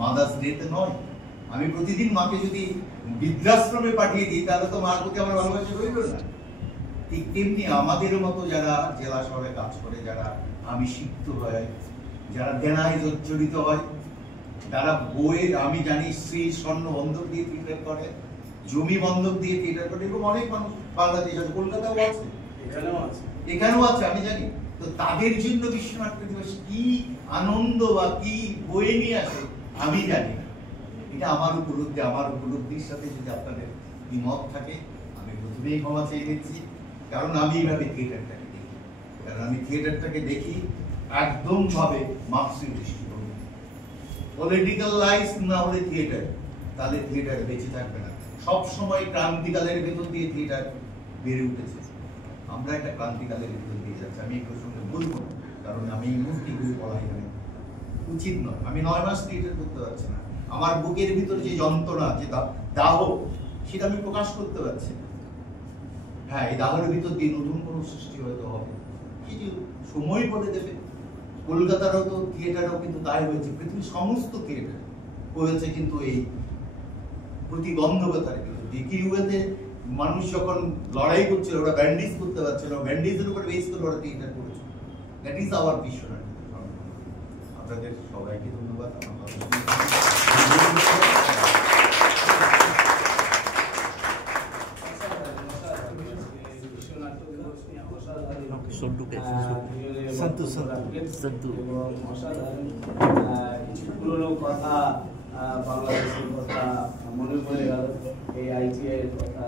Mother's ডেতে নয়। আমি প্রতিদিন মাকে যদি বৃদ্ধাশ্রমে পাঠিয়ে দিই তাহলে তো মার প্রতি আমার ভালোবাসা রইল না। ঠিক তেমনি আমাদের মতো যারা জেলা শহরে কাজ করে, যারা আমি শিক্ষিত হয়, যারা দেনায় জর্জরিত হয়, তারা বইয়ের আমি জানি স্ত্রী স্বর্ণ বন্ধক দিয়ে থিয়েটার করে, জমি বন্ধক দিয়ে থিয়েটার করে, এরকম অনেক মানুষ বাংলাদেশ আছে, কলকাতাও আছে, এখানেও আছে আমি জানি। তো তাদের জন্য বিশ্বনাট্য দিবস কি আনন্দ বা কি বয়ে নিয়ে আসে আমি জানি না। এটা আমার উপলব্ধির সাথে যদি আপনাদের দ্বিমত থাকে আমি প্রথমেই ক্ষমা চেয়ে নিচ্ছি, কারণ আমি এইভাবে থিয়েটারটাকে দেখি, কারণ আমি থিয়েটারটাকে দেখি একদম ভাবে মার্ক্সীয় দৃষ্টিভঙ্গি। পলিটিক্যাল লাইফ না হলে থিয়েটার, তাহলে থিয়েটার বেঁচে থাকবে না। সব সময় ক্রান্তিকালের ভেতর দিয়ে থিয়েটার বেড়ে উঠেছে, আমরা একটা ক্রান্তিকালের ভেতর দিয়ে যাচ্ছি। আমি এই প্রসঙ্গে বলবো না, কারণ আমি এই মুহূর্তে বলা এখানে উচিত নয়। আমি 9 মাস থিয়েটার করতে পারছি না, আমার বুকের ভিতর যে যন্ত্রণা, যে দাহ, সেটা আমি প্রকাশ করতে পারছি না। হ্যাঁ, এই দাহের ভিতর দিয়ে নতুন কোনো সৃষ্টি হয়তো হবে, কিছু সময় বলে দেবে। কলকাতারও তো থিয়েটারও কিন্তু তাই হয়েছে, পৃথিবীর সমস্ত থিয়েটার হয়েছে কিন্তু এই প্রতিবন্ধকতার বিরুদ্ধে। ডিকিউতে মানুষ যখন লড়াই করছিল, ওরা ব্যান্ডেজ করতে পারছিল, ব্যান্ডেজের উপর বেস করে ওরা থিয়েটার করেছে। That is our Bishwanatya. আপনাদের সবাইকে ধন্যবাদ। পুরোনো কথা, বাংলাদেশের কথা মনে পড়ে গেল, এই আইটিআই এর কথা।